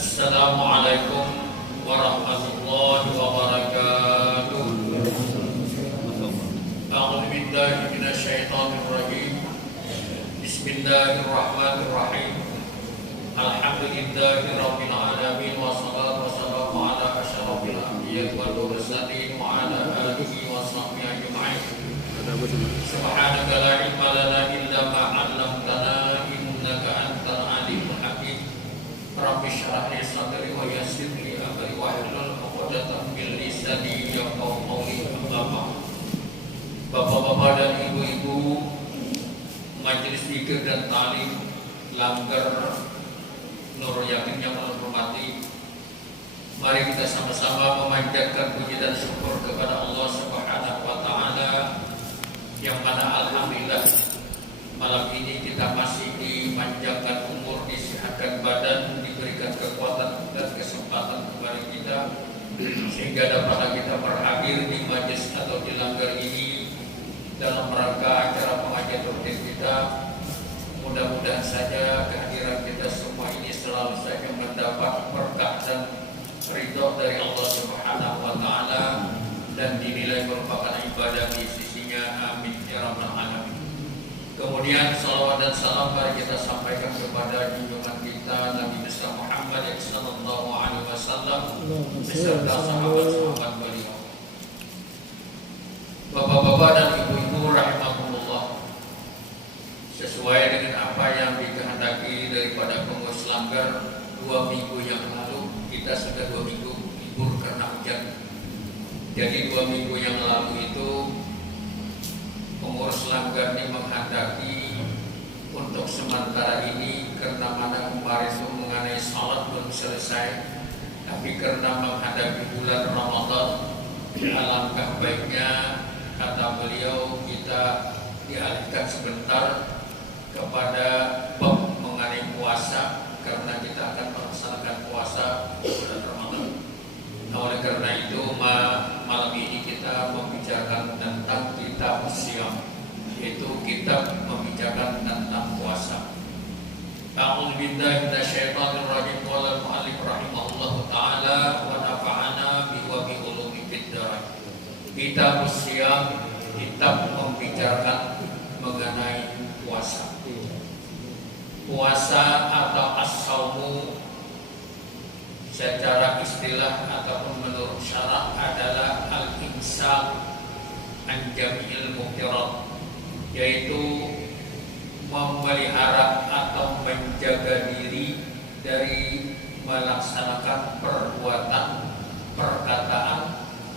Assalamualaikum warahmatullahi wabarakatuh. A'udzu billahi minasyaitonir rajim. Bismillahirrahmanirrahim. Alhamdulillahirabbil alamin wassalatu wassalamu ala asyrofil anbiya'i wal mursalin wa ala alihi wa sahbihi ajma'in. Subhanaka la ilma lana illa ma 'allamtana innaka antal alimul hakim. Rabbi shrah li sadri wa yassir li amri wahlul 'uqdatam min lisani yafqahu qawli. Bapak-bapak dan ibu-ibu Majelis Zikir dan Ta'lim Langgar Nur Yakin yang hormati, mari kita sama-sama memanjatkan puji dan syukur kepada Allah Subhanahu wa taala yang mana alhamdulillah malam ini kita masih dipanjangkan umur, disehatkan badan, diberikan kekuatan dan kesempatan kepada kita sehingga dapat kita berhadir di majlis atau di langgar ini dalam rangka acara pengajian rutin kita. Mudah-mudahan saja kehadiran kita semua ini selalu saja mendapat berkah dan ridho dari Allah Subhanahu wa taala dan dinilai merupakan ibadah di sisinya. Amin ya rabbal alamin. Kemudian salawat dan salam mari kita sampaikan kepada junjungan kita Nabi besar Muhammad sallallahu alaihi wasallam beserta sahabat-sahabat beliau. Bapak-bapak dan ibu-ibu rahimakumullah, sesuai dengan apa yang dikehendaki daripada pengurus langgar 2 minggu yang lalu, kita sudah 2 minggu libur karena hujan. Jadi 2 minggu yang lalu itu pengurus langgar ini menghendaki untuk sementara ini, karena mana kemarin itu mengenai salat belum selesai, tapi karena menghadapi bulan Ramadan, alangkah baiknya kata beliau kita dialihkan sebentar kepada bab mengenai puasa, karena kita akan melaksanakan puasa bulan Ramadan. Nah, oleh karena itu malam ini kita membicarakan tentang kitab Syiyam, yaitu kitab membicarakan tentang puasa. A'udzu billahi minasyaitonir rajim. Qala al-mu'allif rahimahullahu taala wa nafa'ana bihi wa bi ulumi fid dar. Kitab Syiyam, kitab membicarakan mengenai puasa. Puasa atau as-saumu secara istilah ataupun menurut syarak adalah al-imsak an jami'il muftirat, yaitu memelihara atau menjaga diri dari melaksanakan perbuatan, perkataan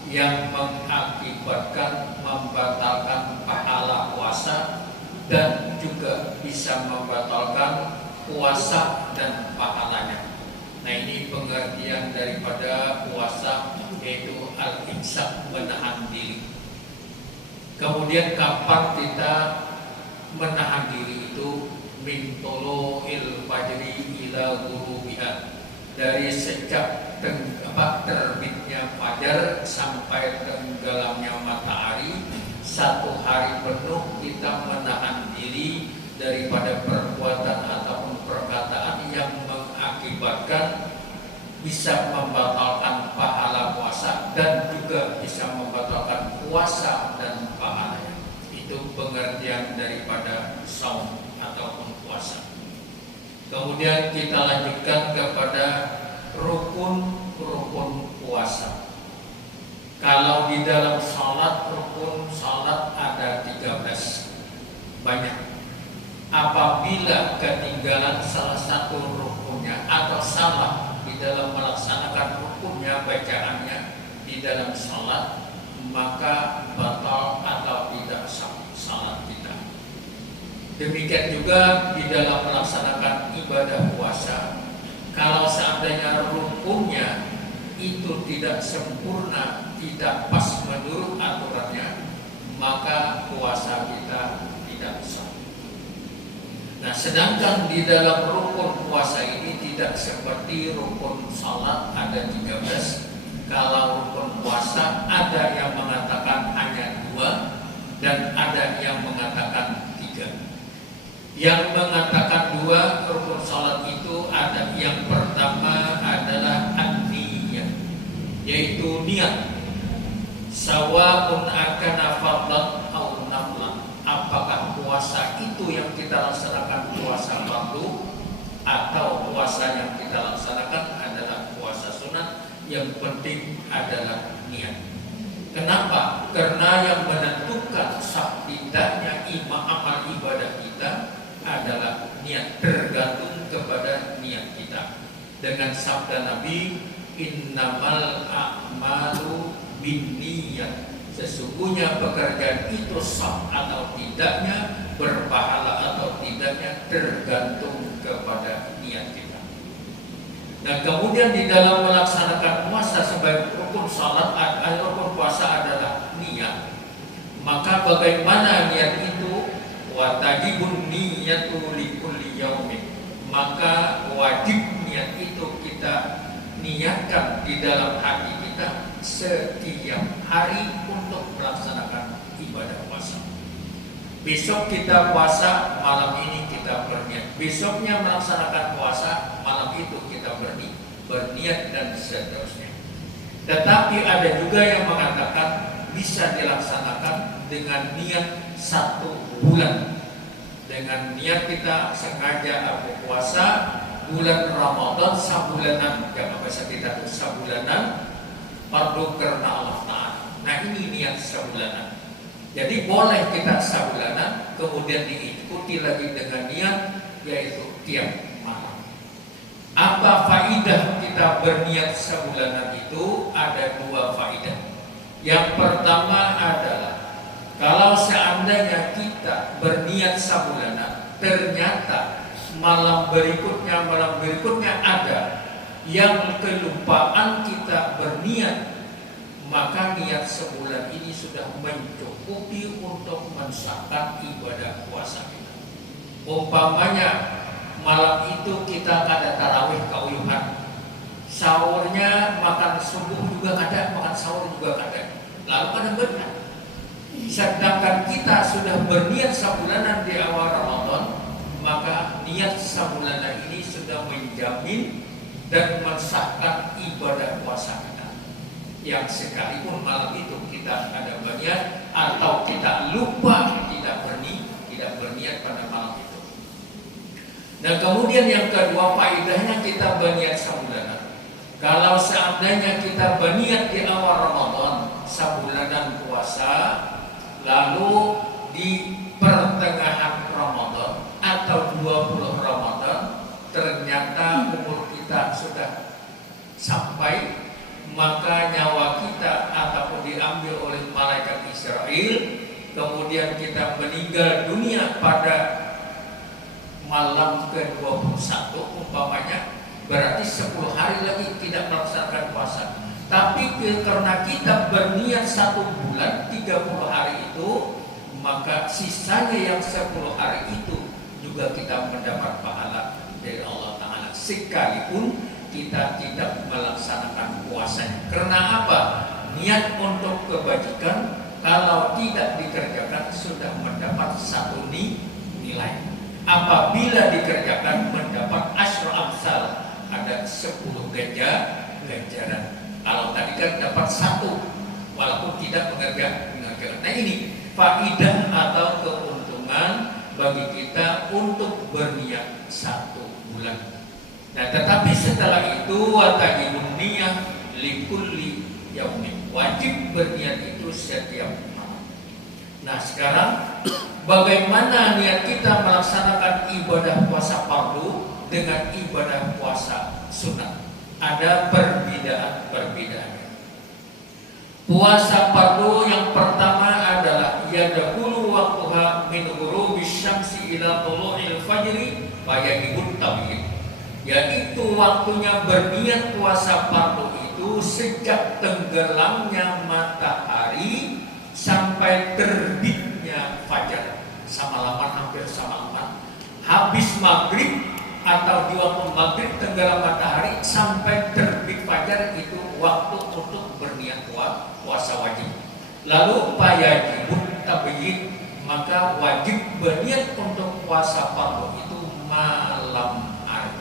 yang mengakibatkan membatalkan pahala puasa dan juga bisa membatalkan puasa dan pahalanya. Nah, ini pengertian daripada puasa, yaitu al-imsak, menahan diri. Kemudian kapan kita menahan diri itu? Min tulu'il fajri ila ghurubiha, dari sejak terbitnya fajar sampai tenggelamnya matahari, 1 hari penuh kita menahan diri daripada perbuatan ataupun perkataan yang mengakibatkan bisa membatalkan pahala puasa dan juga bisa membatalkan puasa dan pahalanya. Itu pengertian daripada saum ataupun puasa. Kemudian kita lanjutkan kepada rukun puasa. Kalau di dalam salat, rukun salat ada 13, banyak. Apabila ketinggalan salah satu rukunnya atau salah di dalam melaksanakan rukunnya, bacaannya di dalam salat, maka batal atau tidak sah salat kita. Demikian juga di dalam melaksanakan ibadah puasa, kalau seandainya rukunnya itu tidak sempurna, tidak pas menurut aturannya, maka puasa kita tidak sah. Nah, sedangkan di dalam rukun puasa ini tidak seperti rukun salat ada 13. Kalau rukun puasa ada yang mengatakan hanya 2 dan ada yang mengatakan 3. Yang mengatakan 2 rukun salat itu ada yang pertama niat sawa'un akana fardhan aw naflan, apakah puasa itu yang kita laksanakan puasa fardu atau puasa yang kita laksanakan adalah puasa sunat, yang penting adalah niat. Kenapa? Karena yang menentukan sah tidaknya amal ibadah kita adalah niat, tergantung kepada niat kita. Dengan sabda Nabi, innamal a'malu binniyat, sesungguhnya pekerjaan itu sah atau tidaknya, berpahala atau tidaknya, tergantung kepada niat kita. Dan kemudian di dalam melaksanakan puasa sebagai rukun salat, rukun puasa adalah niat. Maka bagaimana niat itu? Wa tajibun niyatu likulli yaumin, maka wajib niat itu kita niatkan di dalam hati kita setiap hari untuk melaksanakan ibadah puasa. Besok kita puasa, malam ini kita berniat. Besoknya melaksanakan puasa, malam itu kita berniat dan seterusnya. Tetapi ada juga yang mengatakan bisa dilaksanakan dengan niat 1 bulan. Dengan niat kita sengaja puasa bulan Ramadan sabulanan, jangan bahasa kita tuh sabulanan, fardu karena Allah Ta'ala. Nah ini niat sabulanan. Jadi boleh kita sabulanan, kemudian diikuti lagi dengan niat, yaitu tiap malam. Apa faidah kita berniat sabulanan itu? Ada 2 faidah. Yang pertama adalah, kalau seandainya kita berniat sabulanan, ternyata malam berikutnya ada yang kelupaan kita berniat, maka niat sebulan ini sudah mencukupi untuk mensahkan ibadah puasa kita. Umpamanya malam itu kita kada tarawih keuyuhan, sahurnya makan subuh juga kada, makan sahur juga kada, lalu kada benar. Sedangkan kita sudah berniat sabulanan di awal Ramadan, maka niat sabulanan ini sudah menjamin dan mensahkan ibadah puasa kita. Yang sekalipun malam itu kita ada berniat atau kita lupa tidak berniat pada malam itu. Dan kemudian yang kedua faedahnya kita berniat sabulanan. Kalau seandainya kita berniat di awal Ramadan sabulanan puasa, lalu di pertengahan Ramadan atau 20 Ramadan ternyata umur kita sudah sampai, maka nyawa kita ataupun diambil oleh malaikat Israel, kemudian kita meninggal dunia pada malam ke-21 umpamanya, berarti 10 hari lagi tidak melaksanakan puasa. Tapi karena kita berniat 1 bulan 30 hari itu, maka sisanya yang 10 hari itu juga kita mendapat pahala dari Allah Ta'ala, sekalipun kita tidak melaksanakan puasanya. Karena apa? Niat untuk kebajikan kalau tidak dikerjakan sudah mendapat 1 nilai. Apabila dikerjakan mendapat asyru amsal, ada 10 ganjaran. Kalau tadi kan dapat 1 walaupun tidak mengerjakan. Nah ini faidah atau keuntungan bagi kita untuk berniat 1 bulan. Nah, tetapi setelah itu watajibun niyah likulli yaumin, wajib berniat itu setiap malam. Nah sekarang bagaimana niat kita melaksanakan ibadah puasa fardu dengan ibadah puasa sunat? Ada perbedaan. Puasa fardu yang pertama adalah yadkhulu waqtuha min ghurubisy syamsi ila thulu'il fajri fa yajibut tabyin, yaitu waktunya berniat puasa fardu itu sejak tenggelamnya matahari sampai terbitnya fajar, sama-sama hampir sama-sama. Habis maghrib atau di waktu maghrib tenggelam matahari sampai terbit fajar, itu waktu untuk berniat puasa wajib. Lalu wajibun tabyin, maka wajib berniat untuk puasa fardu itu malam hari.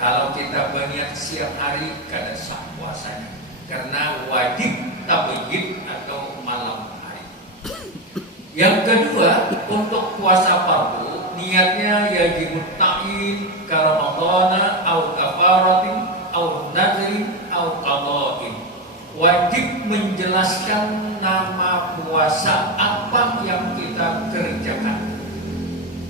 Kalau kita berniat siang hari kada sah puasanya. karena wajib tabyid atau malam hari. Yang kedua, untuk puasa fardu niatnya yajibut ta'yin ka ramadhana au kafaratin au nadrin au qada'in. Wajib menjelaskan nama puasa apa yang kita kerjakan.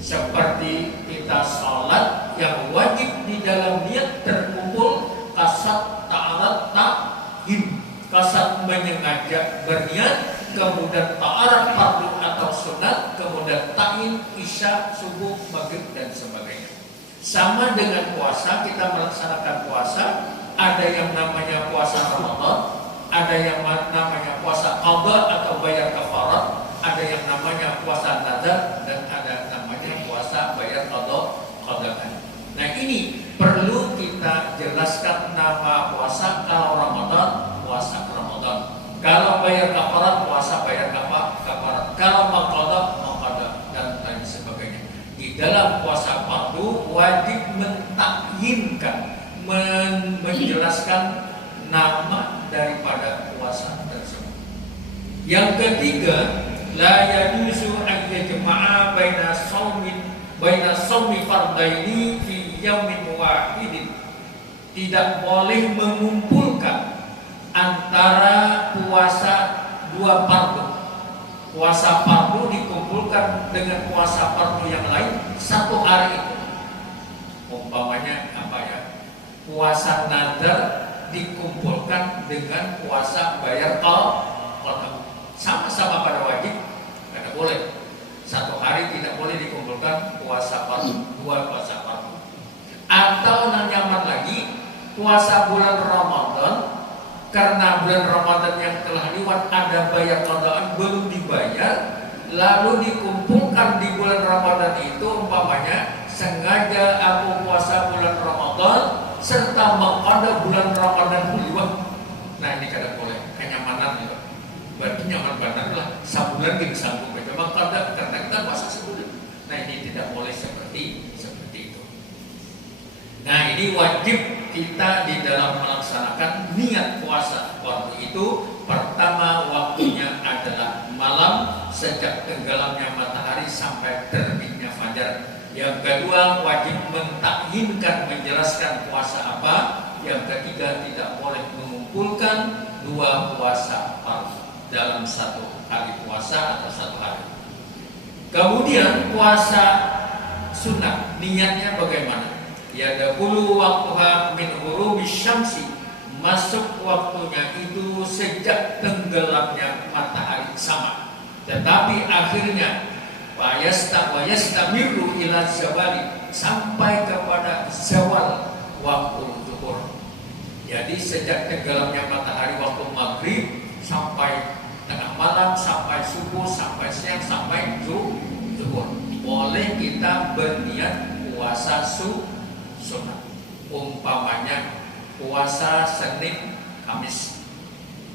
Seperti kita sholat yang wajib di dalam niat terkumpul kasat ta'arat ta'yin, kasat menyengaja berniat, kemudian ta'arat fardu atau sunat, kemudian ta'yin isya, subuh, maghrib dan sebagainya. Sama dengan puasa, kita melaksanakan puasa, ada yang namanya puasa Ramadan, ada yang namanya puasa qadha atau bayar kafarat, ada yang namanya puasa nazar, dan ada namanya puasa bayar qadhaan. Nah, ini perlu kita jelaskan nama puasa. Kalau Ramadan, puasa Ramadan. Kalau bayar kafarat, puasa bayar kafarat. Kalau maqadha dan lain sebagainya. Di dalam puasa fardu wajib mentakyinkan, menjelaskan nama daripada puasa tersebut. Yang ketiga, la yajuzu an yajma'a baina shaumi fardaini fi yaumin wahidin. Tidak boleh mengumpulkan antara puasa dua fardu. Puasa fardu dikumpulkan dengan puasa fardu yang lain satu hari itu. Umpamanya apa ya? Puasa nazar dikumpulkan dengan puasa bayar qadha. Sama-sama pada wajib, tidak boleh. Satu hari tidak boleh dikumpulkan puasa fardu, dua puasa fardu. Atau nyaman lagi, puasa bulan Ramadan, karena bulan Ramadan yang telah lewat ada bayar qadhaan belum dibayar, lalu dikumpulkan di bulan Ramadan itu. Umpamanya sengaja aku puasa bulan Ramadan serta mengqadha bulan Ramadan lewat. Nah, ini kada boleh, kenyamanan itu. Berarti nyaman benar lah, sebulan kita sanggup baca mengqadha karena kita puasa sebulan. Nah, ini tidak boleh seperti itu. Nah, ini wajib kita di dalam melaksanakan niat puasa. Waktu itu pertama waktunya adalah malam sejak tenggelamnya matahari sampai terbitnya fajar. Yang kedua, wajib mentakyinkan, menjelaskan puasa apa. Yang ketiga, tidak boleh mengumpulkan dua puasa fardu dalam satu hari puasa atau satu hari. Kemudian puasa sunat, niatnya bagaimana? Ya dahulu waktuha min ghurubis syamsi, masuk waktunya itu sejak tenggelamnya matahari sama. Tetapi akhirnya wayastamiru ila zawali, sampai kepada zawal waktu zuhur. Jadi sejak tenggelamnya matahari waktu maghrib sampai tengah malam, sampai subuh, sampai siang, sampai zuhur. Boleh kita berniat puasa sunat. Umpamanya puasa Senin, Kamis.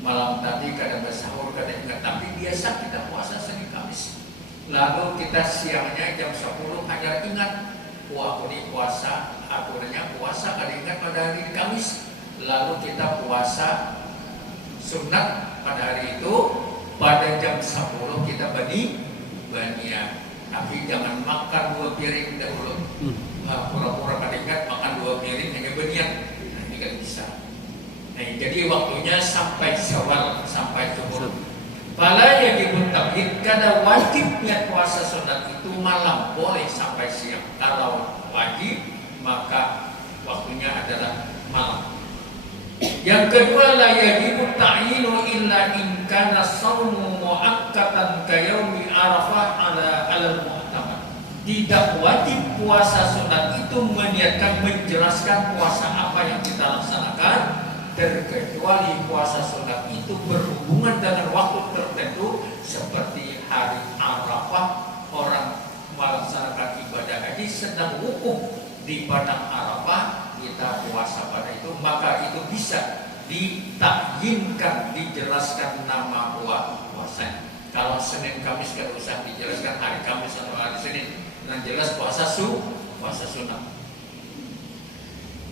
Malam tadi kadang bersahur, kadang ingat, tapi biasa kita puasa Senin, Kamis. Lalu kita siangnya jam 10 hanya ingat, aku ini puasa, akhirnya puasa, kada ingat pada hari Kamis. Lalu kita puasa sunat pada hari itu, pada jam 10 kita berniat. Tapi jangan makan 2 piring dahulu. Pura-pura kada ingat makan 2 piring hanya berniat. Nah, ini kan bisa. Nah, jadi waktunya sampai zawal, sampai zuhur. Fala yajibut tabyid, kada wajib niat puasa sunat itu malam, boleh sampai siang. Kalau wajib maka waktunya adalah malam. Yang kedua, la yajibut ta'yinu illa in kana shaumu muakkatan ka yaumi Arafah ala al-mu'tamad. Tidak wajib puasa sunat itu meniatkan, menjelaskan puasa apa yang kita laksanakan, terkecuali puasa sunat itu berhubungan dengan waktu tertentu seperti hari Arafah. Orang melaksanakan ibadah haji sedang wukuf di padang Arafah, kita puasa pada itu, maka itu bisa ditakyinkan, dijelaskan nama puasa. Kalau Senin Kamis tidak usah dijelaskan hari Kamis atau hari Senin, yang jelas puasa sunat.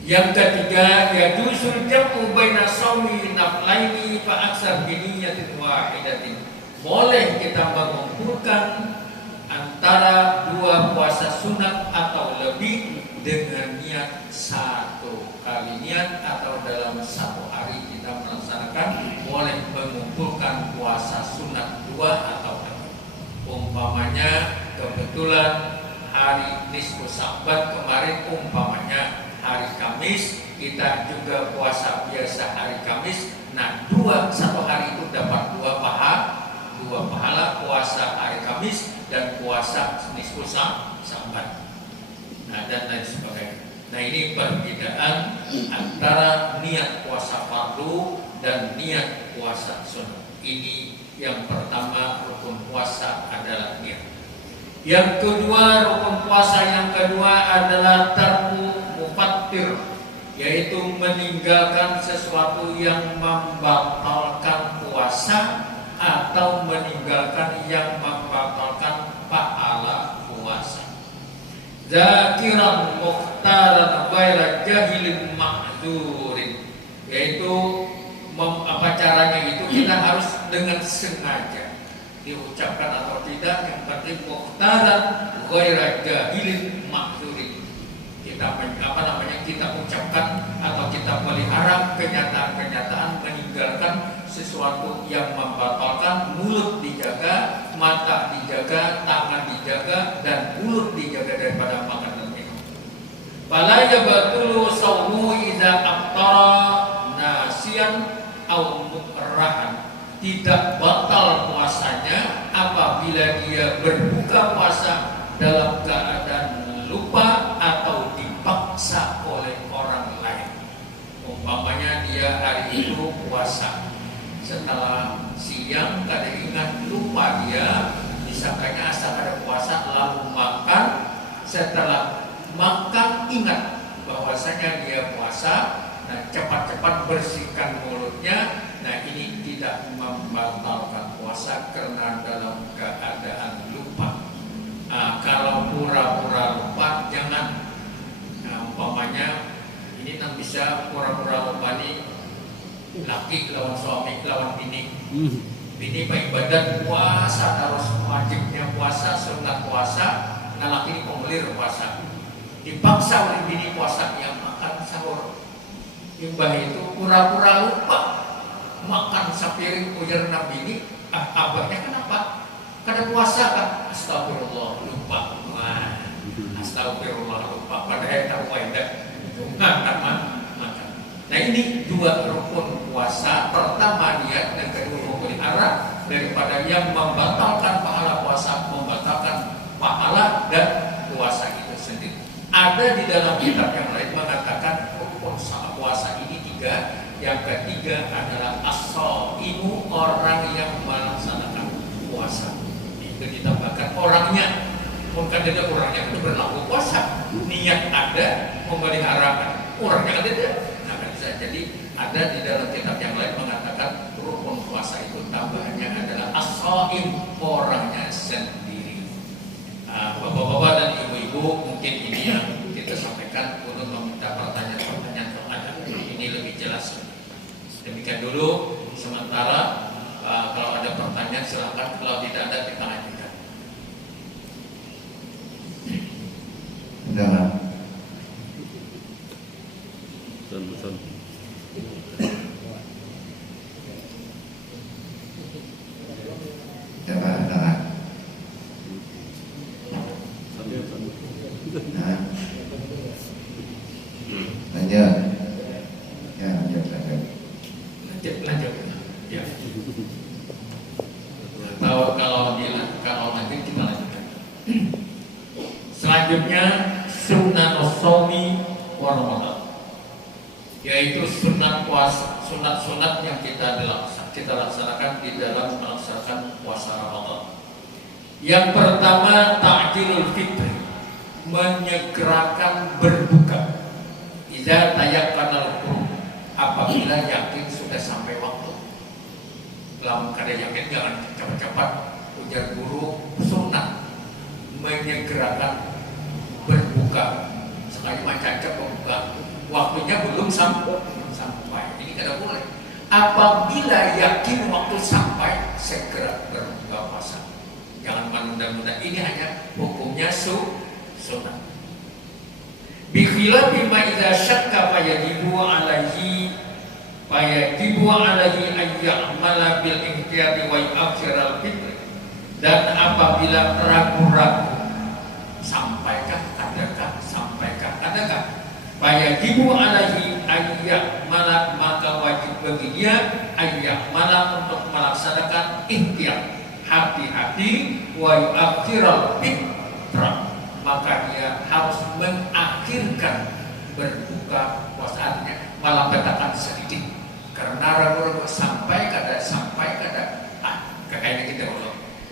Yang ketiga, yajuzu jam'u baina shaumi naflaini fa aksar bi niyyatin wahidatin. Boleh kita mengumpulkan antara dua puasa sunat atau lebih dengan niat satu kali niat, atau dalam satu hari kita melaksanakan boleh mengumpulkan puasa sunat dua atau lebih. Umpamanya kebetulan hari nisfu Sya'ban kemarin, umpamanya hari Kamis, kita juga puasa biasa hari Kamis. Nah, satu hari itu dapat dua pahala puasa hari Kamis dan puasa nisfu Sya'ban. Nah, dan lain sebagainya. Nah, ini perbedaan antara niat puasa fardu dan niat puasa sunnah. Ini yang pertama, rukun puasa adalah niat. Yang kedua, rukun puasa yang kedua adalah tarku mufattir, yaitu meninggalkan sesuatu yang membatalkan puasa atau meninggalkan yang membatalkan pahala puasa. Zakiran mukhtaran ghaira jahilin ma'zurin, yaitu apa caranya itu kita harus dengan sengaja diucapkan atau tidak, yang penting mukhtaran ghaira jahilin ma'zurin. Kita ucapkan atau kita pelihara kenyataan-kenyataan meninggalkan sesuatu yang membatalkan. Mulut dijaga, mata dijaga, tangan dijaga, dan mulut dijaga daripada makan dan minum. Fala yabatulu shaumu idza aftara nasiyan aw mukrahan. Tidak batal puasanya apabila dia berbuka puasa dalam keadaan lupa atau dipaksa oleh orang lain. Umpamanya dia hari itu puasa, setelah siang kada ingat, lupa dia, disangkanya asal ada puasa, lalu makan. Setelah makan ingat bahwasanya dia puasa, nah cepat-cepat bersihkan mulutnya. Nah, ini tidak membatalkan puasa karena dalam keadaan lupa. Kalau pura-pura lupa jangan. Umpamanya ini kan bisa pura-pura lupa nih, laki lawan suami, lawan bini. Bini beribadat puasa terus, wajibnya puasa, sunat puasa. Nah, laki ini pemelir puasa, dipaksa oleh bini puasa, yang makan sahur. Imbah itu pura-pura lupa, makan sepiring, ujar nabi ini, abahnya kenapa? Karena puasa kan, astagfirullah lupa. Wah, astagfirullah lupa. Padahal tahu wadah, makan. Nah, ini dua rukun puasa. Pertama niat, dan kedua rukun arah, daripada yang membatalkan pahala puasa, membatalkan pahala dan puasa itu sendiri. Ada di dalam kitab yang lain mengatakan rukun puasa ini tiga. Yang ketiga adalah as-shaimu, orang yang melaksanakan puasa. Itu ditambahkan orangnya, bukan ada orangnya itu berlaku puasa. Niat ada, memeliharakan, orangnya ada. Nah, bisa jadi ada di dalam kitab yang lain mengatakan rukun puasa itu tambahannya adalah as-shaim, orangnya sendiri. Bapak-bapak dan ibu-ibu, mungkin ini yang kita sampaikan untuk meminta pertanyaan-pertanyaan ini lebih jelas. Demikian dulu sementara. Kalau ada pertanyaan silakan, kalau tidak ada kita lanjutkan. Jangan. Betul. Jangan. Nah. Lanjut. Ya, lanjut. Lanjut. Ya. Kalau nanti kita lanjutkan. Selanjutnya sunnah shaumi wa ramadan, yaitu sunat puasa, sunat yang kita laksanakan di dalam melaksanakan puasa Ramadan. Yang pertama, ta'jilul fitri, menyegerakan berbuka. Idza tayaqqanal qur'an, apabila yakin sudah sampai waktu. Kalau kada yakin jangan cepat-cepat, ujar guru. Sunat menyegerakan berbuka. Sekali macam berbuka, waktu waktunya belum sampai. Ini kada boleh. Apabila yakin waktu sampai, segera berbuka puasa. Jangan menunda-nunda. Ini hanya hukumnya sunnah. Bikhilafi ma idza syakka fayajibu alaihi ayya'mala bil ihtiyati wa yu'akhir al fitr. Dan apabila ragu-ragu, sampaikah adakah, fayajibu alaihi ayya'mala, maka wajib bagi dia ayya'mala untuk melaksanakan ihtiyat, hati-hati, wa yu'akhir al fitr, maka dia harus mengakhirkan berbuka puasanya, malah betakan sedikit karena ragu-ragu sampai kada kayaknya kita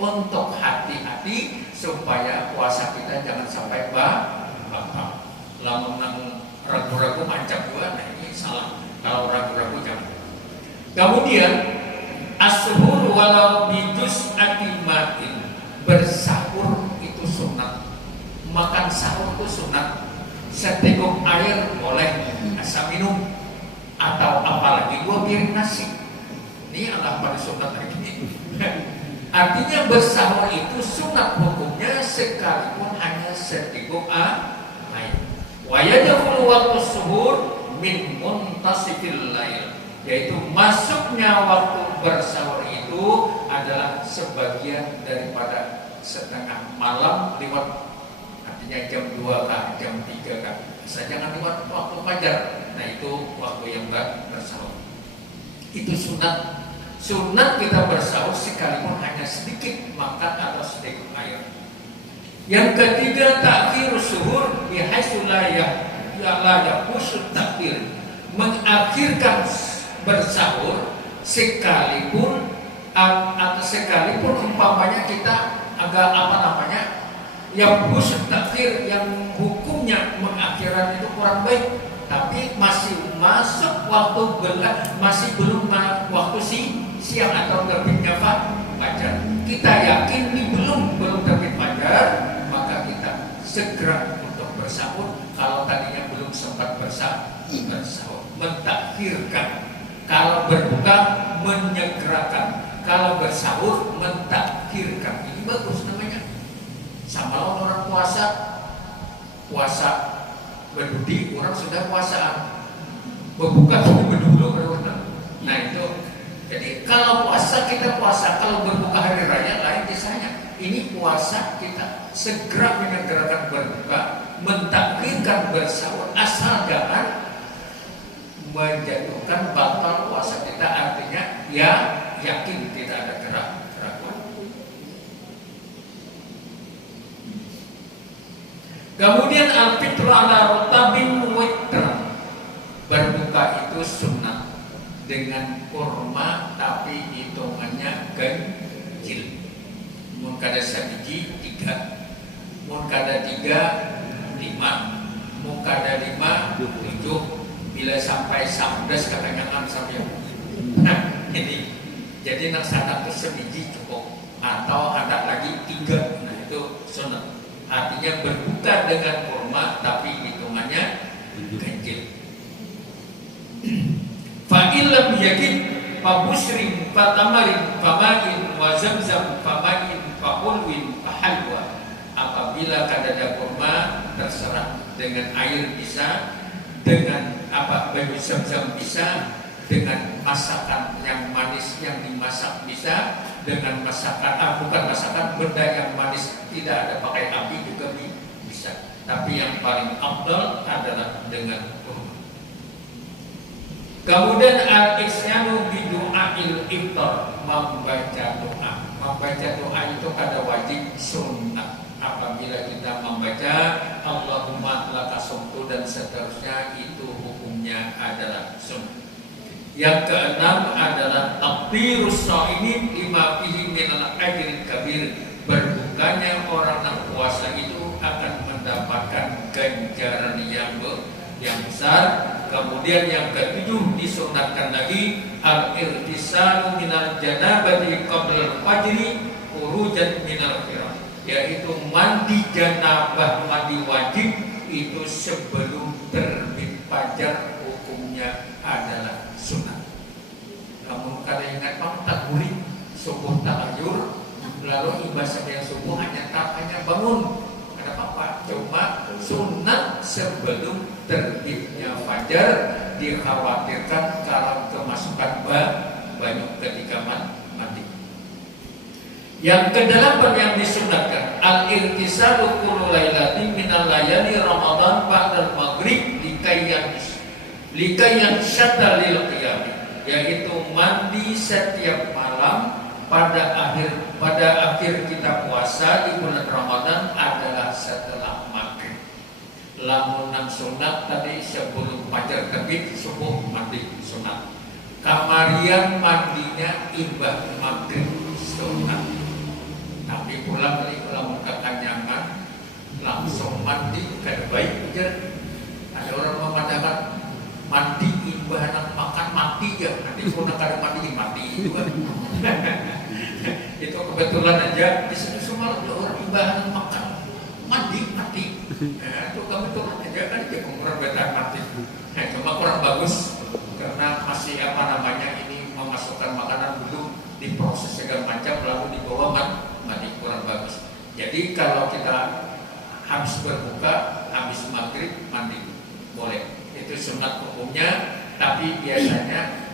untuk hati-hati supaya puasa kita jangan sampai batal. Lamun ragu-ragu macam dua, nah ini salah. Kalau ragu-ragu jangan. Kemudian as-suhur walau bidus atimatin, bersahur itu sunat. Makan sahur itu sunat. Seteguk air boleh, asal minum, atau apalagi 2 piring nasi. Ini adalah paling sunat hari ini. Artinya bersahur itu sunat hukumnya sekalipun hanya seteguk air. Wa yadkhulu waktu suhur min muntasifil lail, yaitu masuknya waktu bersahur itu adalah sebagian daripada setengah malam lewat. Artinya jam 2 kah, jam 3 kah. Jangan lewat waktu fajar. Nah itu waktu yang bersahur. Itu sunat. Sunat kita bersahur sekalipun hanya sedikit makan atau sedikit air. Yang ketiga, takhir suhur bihaitsu la yaqusut takhir, mengakhirkan bersahur sekalipun umpamanya kita agak yang khusus takhir, yang hukumnya mengakhiran itu kurang baik, tapi masih masuk waktu masih belum waktu siang atau terbitnya fajar. Kita yakin ini belum terbit fajar, maka kita segera untuk bersahur. Kalau tadinya belum sempat bersahur, mentakhirkan. Kalau berbuka, menyegerakan. Kalau bersahur, mentakhirkan. Ini bagus namanya. Sama orang puasa berdudi, orang sudah puasaan, berbuka berdulu. Nah itu, jadi kalau puasa kita puasa, kalau berbuka hari raya lain kisahnya. Ini puasa kita segera menyegerakan berbuka, mentakhirkan bersahur, asal jangan menjatuhkan batal puasa kita. Artinya ya yakin tidak ada keraguan. Kemudian al-fitru ala rotabin witr, berbuka itu sunnah dengan kurma tapi hitungannya ganjil. Mun kada sabiji 3, mun kada 3 5, mun kada 5 7, bila sampai 11 katanya sampai. Nah ini jadi nak sadar itu sebiji cukup, atau ada lagi 3, nah itu sunnah. Artinya berbuka dengan kurma tapi hitungannya ganjil. Fa'ilam yakin fabusrin fatamarin famain wa zamzam famain fahulwin fahalwa. Apabila kadada kurma terserah, dengan air bisa, dengan baju zamzam bisa, dengan masakan yang manis yang dimasak bisa, dengan masakan bukan masakan, benda yang manis tidak ada pakai api juga bisa. Tapi yang paling afdal adalah dengan kurma. Kemudian al-isyanu bi du'ail iftar, membaca doa. Membaca doa itu kada wajib, sunnah. Apabila kita membaca Allahumma laka sumtu dan seterusnya, itu hukumnya adalah sunnah. Yang keenam adalah takbirus shaimin lima fihi minal ajrin kabir, berbukanya orang yang puasa itu akan mendapatkan ganjaran yang besar. Kemudian yang ketujuh disunatkan lagi al-irtisalu minal janabati qabla al-fajri khurujan minal firaq, yaitu mandi janabah, mandi wajib itu sebelum terbit fajar yang subuh hanya bangun. Ada apa? Cuma sunat sebelum terbitnya fajar, dikhawatirkan kalau kemasukan banyak ketika mandi. Yang kedelapan yang disunatkan al-irtisalu kullu lailatin minal layali Ramadan ba'dal maghrib likayan syadda lil qiyam, yaitu mandi setiap malam pada akhir kita puasa di bulan Ramadan adalah setelah maghrib. Lamun nang sunat tadi sebelum fajar terbit subuh mandi sunat. Kamarian mandinya imbah maghrib sunat. Tapi pulang dari lamun kekanyangan langsung mandi kan baik aja. Ada orang memandangkan mandi imbah nak makan mati ya. Nanti pulang kada mati juga. Itu kebetulan aja di situ semua ada orang imbah makan mati. Itu kebetulan aja kan dia kurang betar mati. Cuma kurang bagus karena masih ini memasukkan makanan dulu diproses segala macam lalu dibawa mandi, kurang bagus. Jadi kalau kita habis berbuka, habis maghrib mandi boleh. Itu sunat hukumnya. Tapi biasanya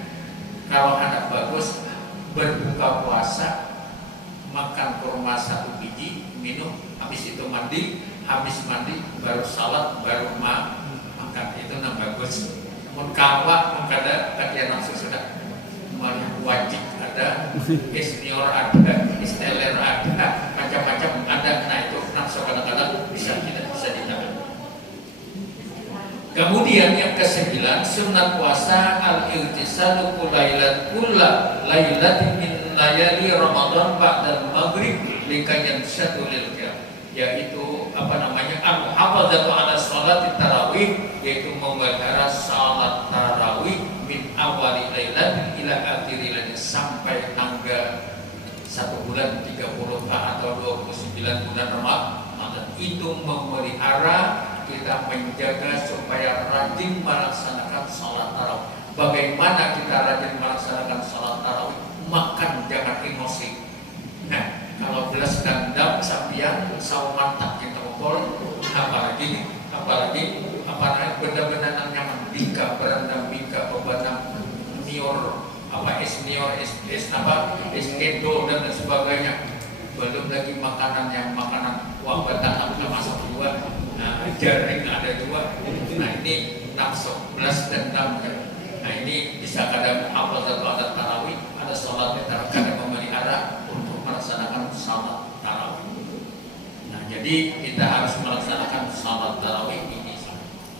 kalau anak bagus berbuka puasa makan kurma 1 biji, minum, habis itu mandi, habis mandi baru salat, baru makan. Itu bagus. Mun kawa mun kada kadian langsung sudah wajib ada, senior ada, isteler ada, macam-macam ada. Nah itu nafsu kadang-kadang bisa dijaga. Kemudian yang ke-9 sunat puasa al-irtisalu kulla lailatin min layali Ramadan ba'dal maghrib likayan syadulil qiyam, yaitu al-hafadzatu ala shalat tarawih, yaitu memelihara salat tarawih min awali lailatin ila akhir lailatin, sampai tanggal 1 bulan 30 atau 29 bulan Ramadan. Itu memelihara, kita menjaga supaya rajin melaksanakan salat tarawih. Bagaimana kita rajin melaksanakan salat tarawih? Makan jangan emosi. Nah, kalau belas dendam sampian saw mantap kita ngobrol, apalagi benda-benda yang nyaman, bingka, berendam bingka, obatang nior, eskedo dan sebagainya. Belum lagi makanan wah batang masuk juga. Nah, jaring ada juga. Nah, ini nafsu belas dendam. Nah, ini bisa kadang ada tarawih, ada sholat kadang memelihara untuk melaksanakan sholat tarawih. Nah, jadi kita harus melaksanakan sholat tarawih ini.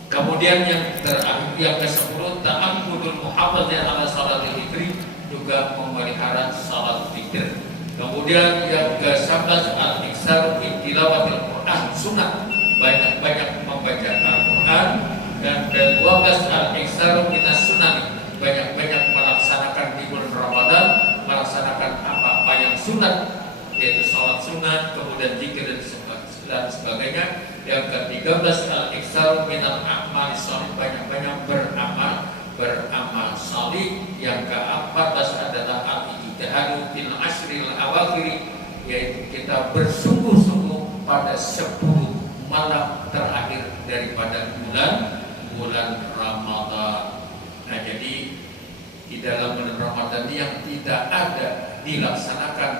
Kemudian yang terakhir, yang ke-10, ta'ammudul muhafadzah ala sholatil fitri, juga memelihara sholat fitr. Kemudian yang ke-11, al-iksar fi tilawatil Quran, sunat, banyak membaca Al-Quran. Dan ke-12, al-iksar minas sunan, banyak melaksanakan di bulan Ramadan, melaksanakan apa-apa yang sunat, yaitu sholat sunat, kemudian zikir dan sebagainya. Yang ke-13, al-iksar minal a'mal shalih, banyak beramal salih. Yang ke-14 adalah al-ijtihadu fil ashril awakhir, yaitu kita bersungguh-sungguh pada 10 malam terakhir daripada bulan Ramadan. Nah, jadi di dalam bulan Ramadan yang tidak ada dilaksanakan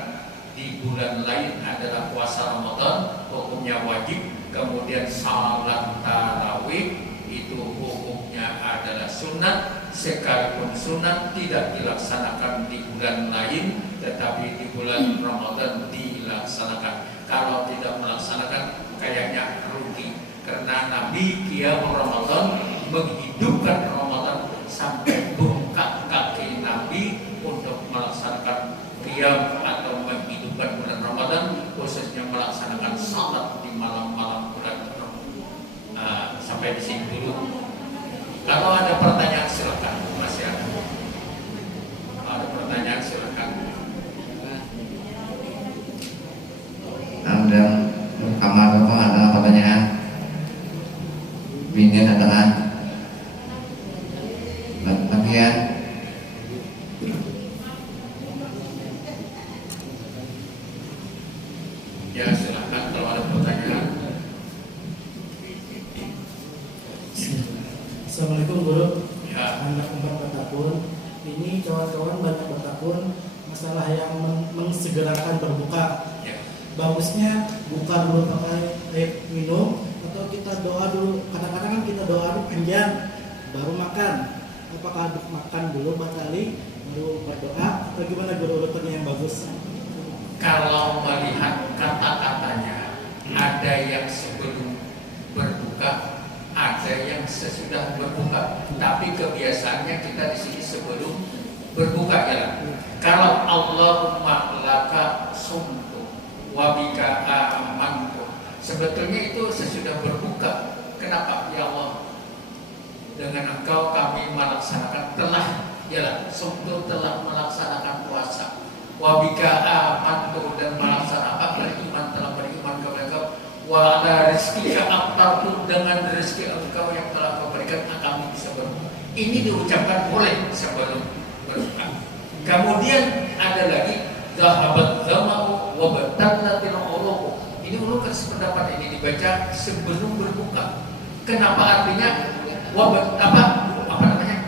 di bulan lain adalah puasa Ramadan, hukumnya wajib. Kemudian salat tarawih itu hukumnya adalah sunat, sekalipun sunat tidak dilaksanakan di bulan lain, tetapi di bulan Ramadan dilaksanakan. Kalau tidak melaksanakan kayaknya rugi, karena Nabi qiyam Ramadan menghidupkan Ramadan sampai bengkak kaki Nabi untuk melaksanakan qiyam atau menghidupkan bulan Ramadan, khususnya melaksanakan salat di malam-malam bulan Ramadan. Sampai di sini dulu. Kalau ada pertanyaan silakan, masih ada. Kalau ada pertanyaan silakan. Ada kamar apa ada pertanyaan? Bingit adalah bagian Assalamualaikum guru. Ya. Anak umur bertakun. Ini kawan-kawan banyak bertakun masalah yang mengsegerakan berbuka. Ya. Bagusnya buka dulu pakai air minum atau kita doa dulu. Kadang-kadang kan kita doa dulu panjang baru makan. Apakah makan dulu batali baru berdoa atau gimana guru urutannya yang bagus? Kalau melihat kata-katanya, ada yang sebelum berbuka, ada yang sesudah berbuka. Tapi kebiasaannya kita di sini sebelum berbuka ya. Kalau Allahumma laka sumtu wa bika amantu, sebetulnya itu sesudah berbuka. Kenapa? Ya Allah, dengan Engkau kami melaksanakan sumtu telah melaksanakan puasa. Wa bika amantu, dan melaksanakan beriman, telah beriman kepada Engkau. Wa ala rizkika aqtartu, dengan rezeki Engkau yang telah Kau berikan kami bisa berbuka. Ini diucapkan boleh sebelum berbuka. Kemudian ada lagi zahabat zama'u wa batallatil uruq. Ini ulun sependapat ini dibaca sebelum berbuka. Kenapa artinya apa namanya?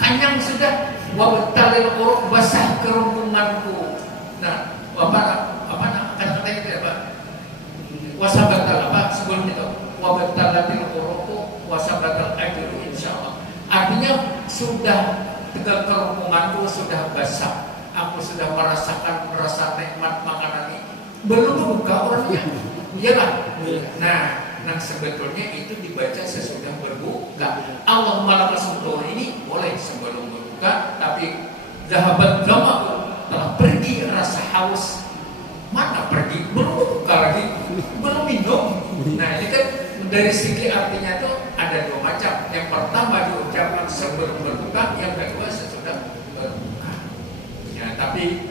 Kanyang sudah, wa batalil uruq, basah kerongkonganku. Nah, kata-kata itu apa? Wasabatal apa sebelum itu? Wabatalatil uruqu wasabatal ajru insyaallah. Artinya sudah kerongkonganku sudah basah. Aku sudah merasa nikmat makanan ini. Belum berbuka orangnya. Iyalah. Nah, sebetulnya itu dibaca sesudah berbuka. Allahumma laka sumtu ini boleh sebelum berbuka, tapi zahabat zama'u, telah pergi rasa haus. Mana pergi? Belum buka lagi, belum minum. Nah ini kan dari segi artinya tuh ada dua macam. Yang pertama diucapkan sebelum berbuka, yang kedua sesudah berbuka. Ya, tapi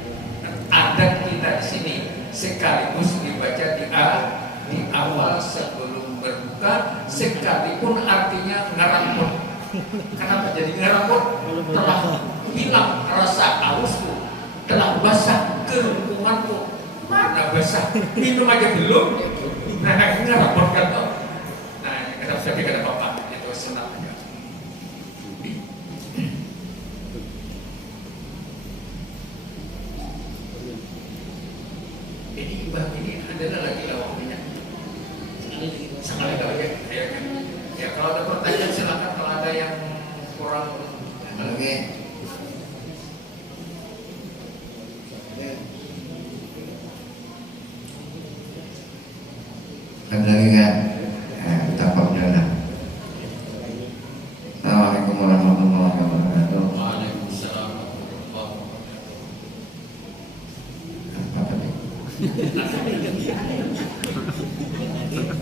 adat kita di sini sekaligus dibaca di awal sebelum berbuka, sekalipun artinya ngerangkut. Kenapa jadi ngerangkut? Telah hilang rasa hausku, telah basah kerongkonganku. Mana basah, minum aja belum. Nah, ini rapor kan. Nah, kenapa saya kata bapak itu senang aja. Ini adalah lagi waktunya. Sekali aja. Ya, kalau ada pertanyaan silakan. Kalau ada yang kurang, Oke. Ada lagi kan? Kita pamjana. Assalamualaikum warahmatullahi wabarakatuh. Waalaikumsalam warahmatullahi wabarakatuh. Apa tadi?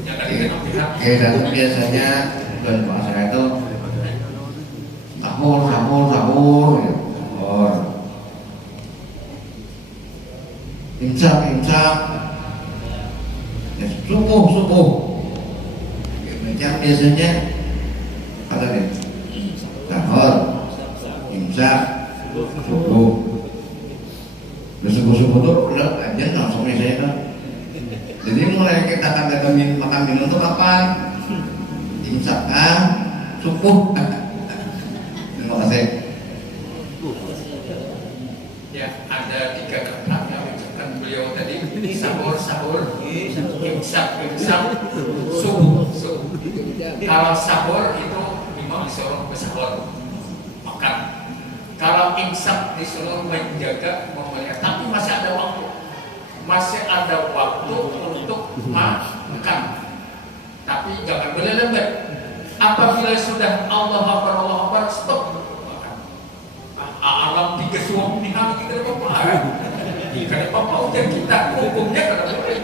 Ya tadi kita bilang. Oke, dan biasanya bulan puasa itu sahur. Imsak. Ya, subuh. Jam biasanya apa nih? Sahur, imsak, subuh. Subuh tuh udah aja langsung saya kan. Jadi mulai kita akan makan minum tuh kapan? Imsak kan, subuh. Terima kasih. Ya, ada 3 kata yang ucapkan beliau tadi. Sahur, imsak, subuh. Kalau sahur itu imam disuruh bersahur, makan. Kalau imsak disuruh menjaga, memelihara. Tapi masih ada waktu untuk makan. Tapi jangan berlebihan. Apabila sudah Allah Akbar, stop makan. Alam 3 suami hari kita apa? Karena apa ujian kita hukumnya karena boleh.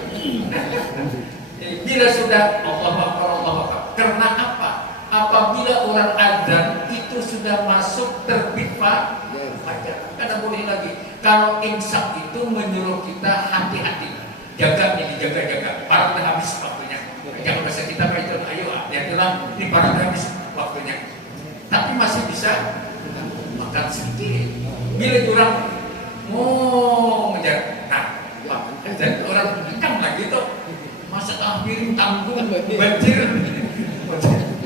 Bila sudah Allah Akbar, karena apa? Apabila orang adzan itu sudah masuk terbit fajar, karena boleh lagi. Kalau imsak itu menyuruh kita hati-hati, jaga, parah udah habis waktunya. Jangan bahasa kita itu, ayo dia bilang ini parah udah habis waktunya. Tapi masih bisa makan sedikit. Bila kurang mau ngejar, dan orang kencang lagi tuh, masa piring tanggung banjir,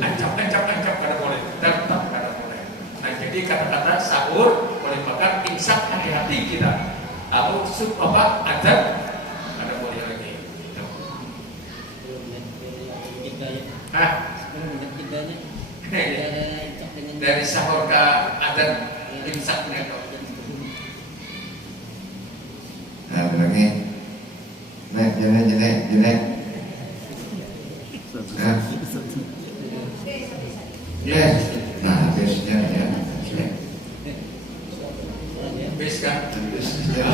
ancam kada boleh. kata-kata sahur, boleh makan, imsak, hati-hati kita. Atau apa ada boleh lagi. Hah? Dari sahur ke adan imsak mereka. Nah, bilangnya, nah, jelek. Nah, yes. Nah, habisnya ya. Habis kan? Ya,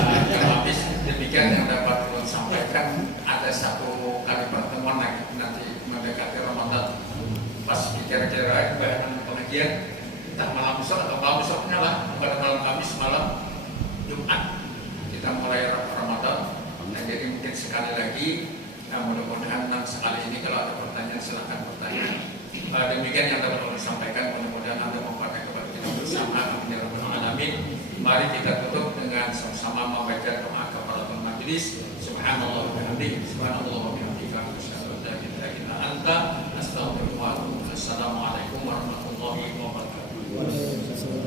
habis demikian yang dapat Tuhan sampaikan. Ada satu kali pertemuan lagi nanti mendekati Ramadan. Pas kira-kira bayangan pengajian, entah malam besok atau malam besoknya lah, pada malam Kamis malam Jumat kita mulai Ramadan. Nah, jadi mungkin sekali lagi, nah mudah-mudahan sekali ini kalau ada pertanyaan silahkan bertanya. Demikian yang dapat Tuhan sampaikan, mudah-mudahan Anda memperbaiki kepada kita bersama. Amin ya rabbal alamin. Mari kita tutup dengan sama-sama membaca doa kafaratul majelis. Subhanallah wa bihamdihi, subhanallah wa bihamdihi, asyhadu an la ilaha illa anta, astaghfiruka wa atubu ilaik. Assalamualaikum warahmatullahi wabarakatuh.